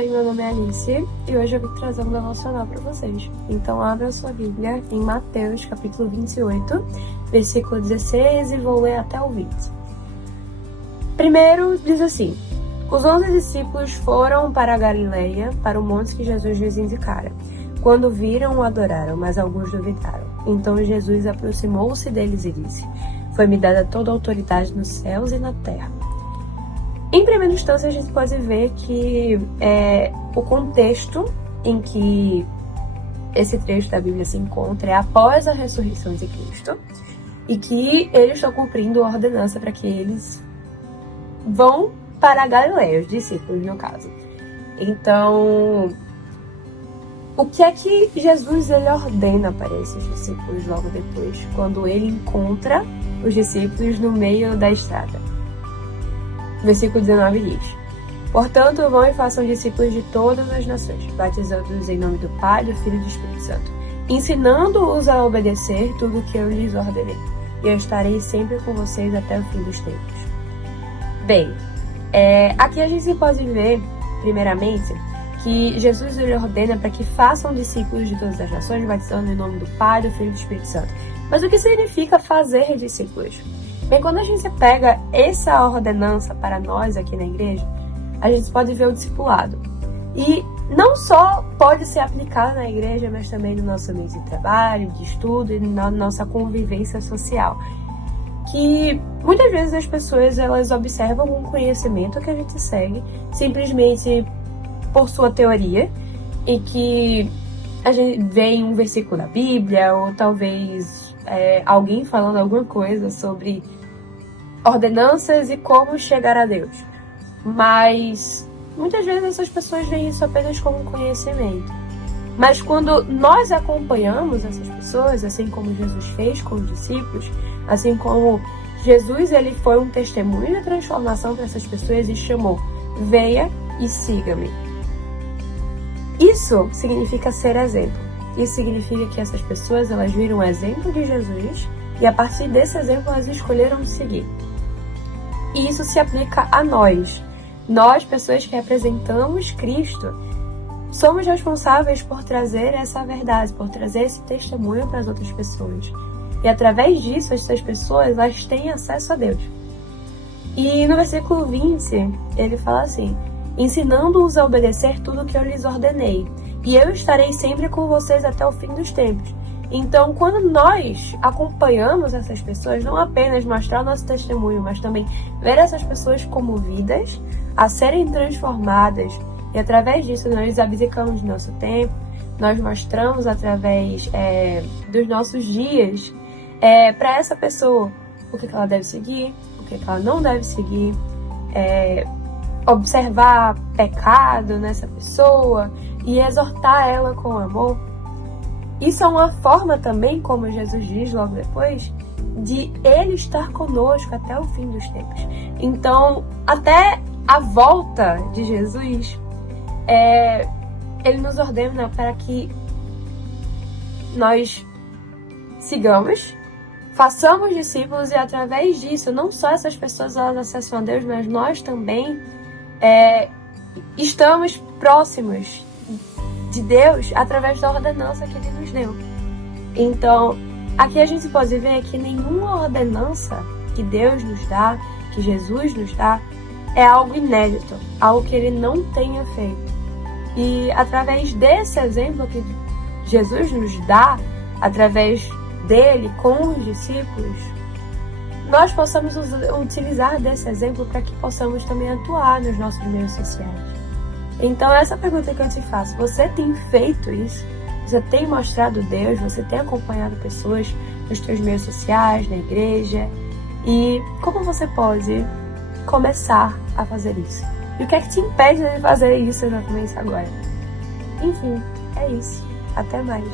bem? Meu nome é Alice e hoje eu vim trazer um devocional para vocês. Então abra a sua Bíblia em Mateus, capítulo 28, versículo 16 e vou ler até o 20. Primeiro diz assim: Os 11 discípulos foram para a Galileia, para o monte que Jesus lhes indicara. Quando viram, o adoraram, mas alguns duvidaram. Então Jesus aproximou-se deles e disse: Foi-me dada toda a autoridade nos céus e na terra. Em primeira instância, a gente pode ver que o contexto em que esse trecho da Bíblia se encontra é após a ressurreição de Cristo e que eles estão cumprindo a ordenança para que eles vão para a Galileia, os discípulos, no caso. Então, o que é que Jesus ele ordena para esses discípulos logo depois, quando ele encontra os discípulos no meio da estrada? Versículo 19 diz: Portanto, vão e façam discípulos de todas as nações, batizando-os em nome do Pai, do Filho e do Espírito Santo, ensinando-os a obedecer tudo o que eu lhes ordenei, e eu estarei sempre com vocês até o fim dos tempos. Bem, aqui a gente pode ver, primeiramente, que Jesus ele ordena para que façam discípulos de todas as nações, batizando em nome do Pai, do Filho e do Espírito Santo. Mas o que significa fazer discípulos? Bem, quando a gente pega essa ordenança para nós aqui na igreja, a gente pode ver o discipulado. E não só pode ser aplicado na igreja, mas também no nosso ambiente de trabalho, de estudo e na nossa convivência social. Que muitas vezes as pessoas elas observam um conhecimento que a gente segue simplesmente por sua teoria, e que a gente vê em um versículo da Bíblia, ou talvez alguém falando alguma coisa sobre ordenanças e como chegar a Deus. Mas muitas vezes essas pessoas veem isso apenas como conhecimento. Mas quando nós acompanhamos essas pessoas, assim como Jesus fez com os discípulos, assim como Jesus ele foi um testemunho de transformação para essas pessoas e chamou: venha e siga-me. Isso significa ser exemplo. Isso significa que essas pessoas elas viram o exemplo de Jesus e a partir desse exemplo elas escolheram seguir. E isso se aplica a nós. Nós, pessoas que representamos Cristo, somos responsáveis por trazer essa verdade, por trazer esse testemunho para as outras pessoas. E através disso, essas pessoas elas têm acesso a Deus. E no versículo 20, ele fala assim: ensinando-os a obedecer tudo o que eu lhes ordenei, e eu estarei sempre com vocês até o fim dos tempos. Então, quando nós acompanhamos essas pessoas, não apenas mostrar o nosso testemunho, mas também ver essas pessoas comovidas a serem transformadas, e através disso nós abdicamos do nosso tempo, nós mostramos através dos nossos dias para essa pessoa o que ela deve seguir, o que ela não deve seguir, observar pecado nessa pessoa e exortar ela com amor. Isso é uma forma também, como Jesus diz logo depois, de Ele estar conosco até o fim dos tempos. Então, até a volta de Jesus, Ele nos ordena para que nós sigamos, façamos discípulos e através disso, não só essas pessoas elas acessam a Deus, mas nós também estamos próximos de Deus através da ordenança que Ele nos deu. Então, aqui a gente pode ver que nenhuma ordenança que Deus nos dá, que Jesus nos dá, é algo inédito, algo que Ele não tenha feito. E através desse exemplo que Jesus nos dá, através dele com os discípulos, nós possamos utilizar desse exemplo para que possamos também atuar nos nossos meios sociais. Então, essa pergunta que eu te faço: você tem feito isso? Você tem mostrado Deus? Você tem acompanhado pessoas nos seus meios sociais, na igreja? E como você pode começar a fazer isso? E o que é que te impede de fazer isso exatamente agora? Enfim, é isso. Até mais.